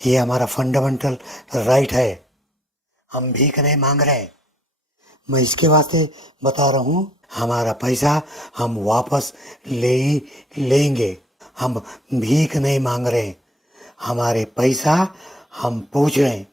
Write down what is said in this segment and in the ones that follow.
ये हमारा fundamental right है। हम भीख नहीं मांग रहे। मैं इसके वास्ते बता रहा हूँ, हमारा पैसा हम वापस ले ही लेंगे। हम भीख नहीं मांग रहे, हमारे पैसा हम पूछ रहे हैं।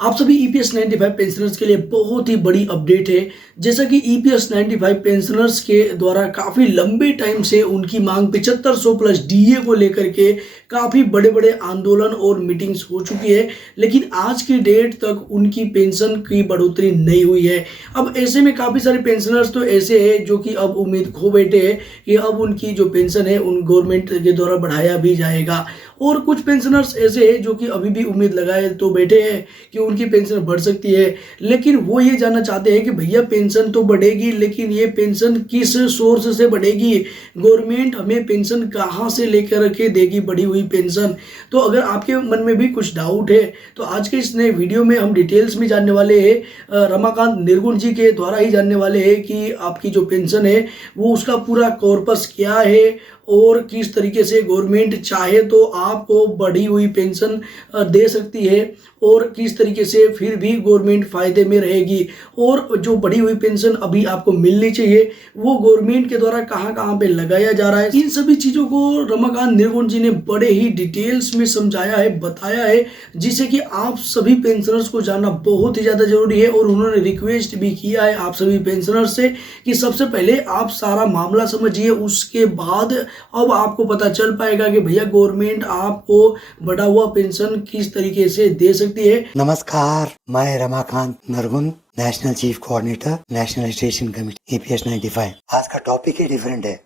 आप सभी ईपीएस 95 पेंशनर्स के लिए बहुत ही बड़ी अपडेट है। जैसा कि ईपीएस 95 पेंशनर्स के द्वारा काफी लंबे टाइम से उनकी मांग 7500 प्लस डीए को लेकर के काफी बड़े बड़े आंदोलन और मीटिंग्स हो चुकी है, लेकिन आज की डेट तक उनकी पेंशन की बढ़ोतरी नहीं हुई है। अब ऐसे में काफी सारे पेंशनर्स तो ऐसे हैं जो कि अब उम्मीद खो बैठे हैं कि अब उनकी जो पेंशन है उन गवर्नमेंट के द्वारा बढ़ाया भी जाएगा, और कुछ पेंशनर्स ऐसे हैं जो कि अभी भी उम्मीद लगाए तो बैठे हैं कि उनकी पेंशन बढ़ सकती है, लेकिन वो ये जानना चाहते हैं कि भैया पेंशन तो बढ़ेगी, लेकिन ये पेंशन किस सोर्स से बढ़ेगी, गवर्नमेंट हमें पेंशन कहाँ से लेकर के देगी बढ़ी हुई पेंशन। तो अगर आपके मन में भी कुछ डाउट है तो आज के इस नए वीडियो में हम डिटेल्स में जानने वाले हैं। रमाकांत निर्गुण जी के द्वारा ही जानने वाले हैं कि आपकी जो पेंशन है वो उसका पूरा कॉर्पस क्या है, और किस तरीके से गवर्नमेंट चाहे तो आपको बढ़ी हुई पेंशन दे सकती है, और किस तरीके से फिर भी गवर्नमेंट फायदे में रहेगी, और जो बढ़ी हुई पेंशन अभी आपको मिलनी चाहिए वो गवर्नमेंट के द्वारा कहां कहां पे लगाया जा रहा है। इन सभी चीजों को रमाकांत निर्गुण जी ने बड़े ही डिटेल्स में समझाया है, बताया है, जिसे कि आप सभी पेंशनर्स को जानना बहुत ही ज्यादा जरूरी है। और उन्होंने रिक्वेस्ट भी किया है आप सभी पेंशनर्स से कि सबसे पहले आप सारा मामला समझिए, उसके बाद अब आपको पता चल पाएगा कि भैया गवर्नमेंट आपको बढ़ा हुआ पेंशन किस तरीके से दे सकती है। नमस्कार, मैं Ramakant Nargun, national chief coordinator, national station committee EPS 95। आज का टॉपिक ही डिफरेंट है,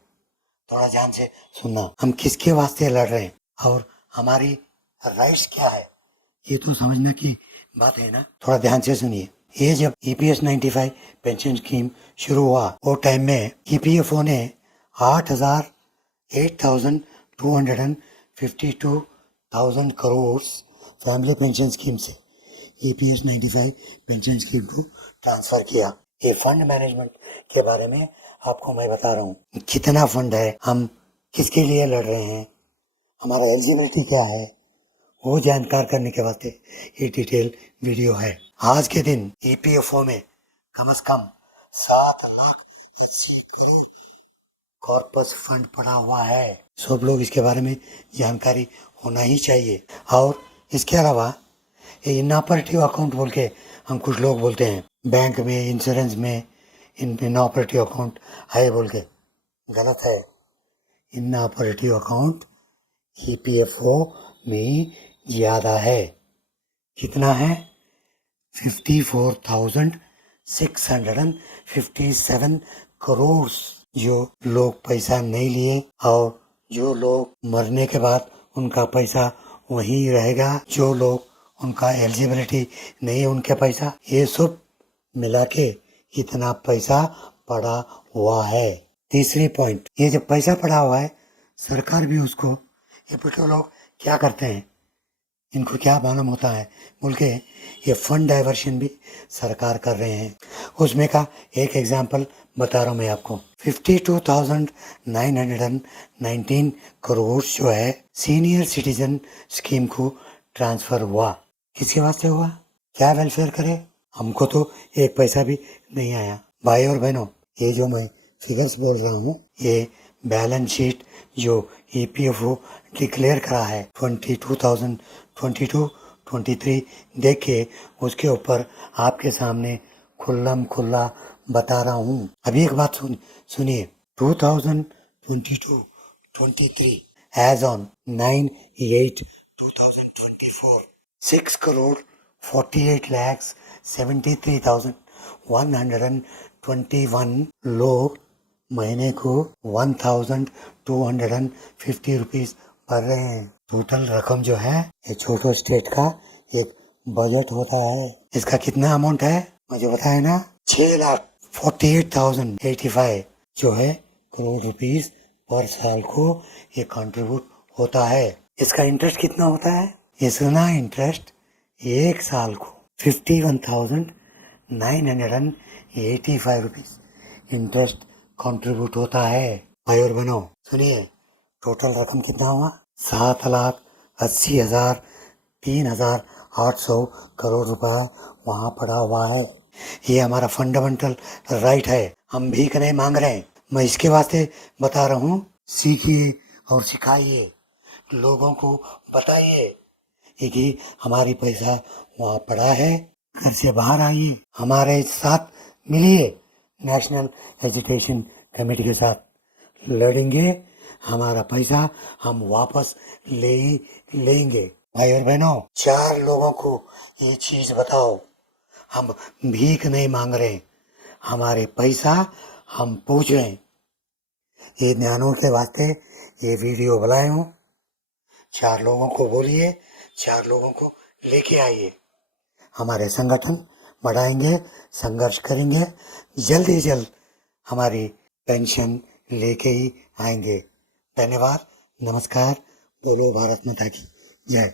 थोड़ा ध्यान से सुनना। हम किसके वास्ते लड़ रहे हैं और हमारी राइट्स क्या है, ये तो समझने की बात है ना। थोड़ा ध्यान से सुनिए। ये जब ईपीएस 95 पेंशन स्कीम शुरू हुआ वो टाइम में ईपीएफओ ने 8,252,000 करोड़ फैमिली पेंशन स्कीम से ईपीएस 95 पेंशन स्कीम को ट्रांसफर किया। ये फंड मैनेजमेंट के बारे में आपको मैं बता रहा हूँ, कितना फंड है, हम किसके लिए लड़ रहे हैं, हमारा एलिजिबिलिटी क्या है, वो जानकार करने के वास्ते ये डिटेल वीडियो है। आज के दिन ईपीएफओ में कम से कम 7,80,00,000 करोड़ कॉर्पस फंड पड़ा हुआ है। सब लोग इसके बारे में जानकारी होना ही चाहिए। और इसके अलावा ये इनऑपरेटिव अकाउंट बोल के हम कुछ लोग बोलते हैं, बैंक में, इंश्योरेंस में इनऑपरेटिव अकाउंट है बोल के, गलत है। इनऑपरेटिव अकाउंट ईपीएफओ में ज़्यादा है। कितना है? 54,657 करोड़। जो लोग पैसा नहीं लिए और जो लोग मरने के बाद उनका पैसा वहीं रहेगा, जो लोग उनका एलिजिबिलिटी नहीं उनके पैसा, ये सब मिला के इतना पैसा पड़ा हुआ है। तीसरी पॉइंट, ये जब पैसा पड़ा हुआ है सरकार भी उसको, ये पिछले लोग क्या करते हैं, इनको क्या मालूम होता है बोल के ये फंड डाइवर्शन भी सरकार कर रहे हैं। उसमें का एक एग्जांपल बता रहा हूँ मैं आपको। 52,919 करोड़ जो है सीनियर सिटीजन स्कीम को ट्रांसफर हुआ। किसके वास्ते हुआ? क्या वेलफेयर करे? हमको तो एक पैसा भी नहीं आया। भाई और बहनों, ये जो मैं फिगर्स बोल रहा हूँ ये बैलेंस शीट जो ईपीएफओ डिक्लेयर करा है 2022-23 देख के उसके ऊपर आपके सामने खुल्लम खुल्ला बता रहा हूँ। अभी एक बात सुनिए। 2022-23 एज ऑन 9/8/2024 6 करोड़ 48 लाख 73,121 लोग महीने को 1,250 रुपीज भर रहे हैं। टोटल रकम जो है ये छोटो स्टेट का एक बजट होता है। इसका कितना अमाउंट है मुझे बताया ना, 6,48,085 जो है करोड़ रुपीस पर साल को ये कंट्रीब्यूट होता है। इसका इंटरेस्ट कितना होता है? इसका इंटरेस्ट एक साल को 51,985 रुपीज इंटरेस्ट कंट्रीब्यूट होता है। भाई और बहनों सुनिए, टोटल रकम कितना हुआ? 7,80,000 3,800 करोड़ रुपया वहाँ पड़ा हुआ है। ये हमारा फंडामेंटल राइट है। हम भीख नहीं मांग रहे हैं। मैं इसके वास्ते बता रहा हूँ, सीखिए और सिखाइए, लोगों को बताइए कि हमारी पैसा वहाँ पड़ा है। घर से बाहर आइए, हमारे साथ मिलिए, नेशनल एजुकेशन कमेटी के साथ लड़ेंगे। हमारा पैसा हम वापस ले ही लेंगे। भाई और बहनों, 4 लोगों को ये चीज बताओ, हम भीख नहीं मांग रहे, हमारे पैसा हम पूछ रहे हैं। ये ज्ञानों के वास्ते ये वीडियो बनाए हूँ। 4 लोगों को बोलिए, 4 लोगों को लेके आइए, हमारे संगठन बढ़ाएंगे, संघर्ष करेंगे, जल्द ही जल्द हमारी पेंशन लेके ही आएंगे। धन्यवाद, नमस्कार, बोलो भारत माता की जय।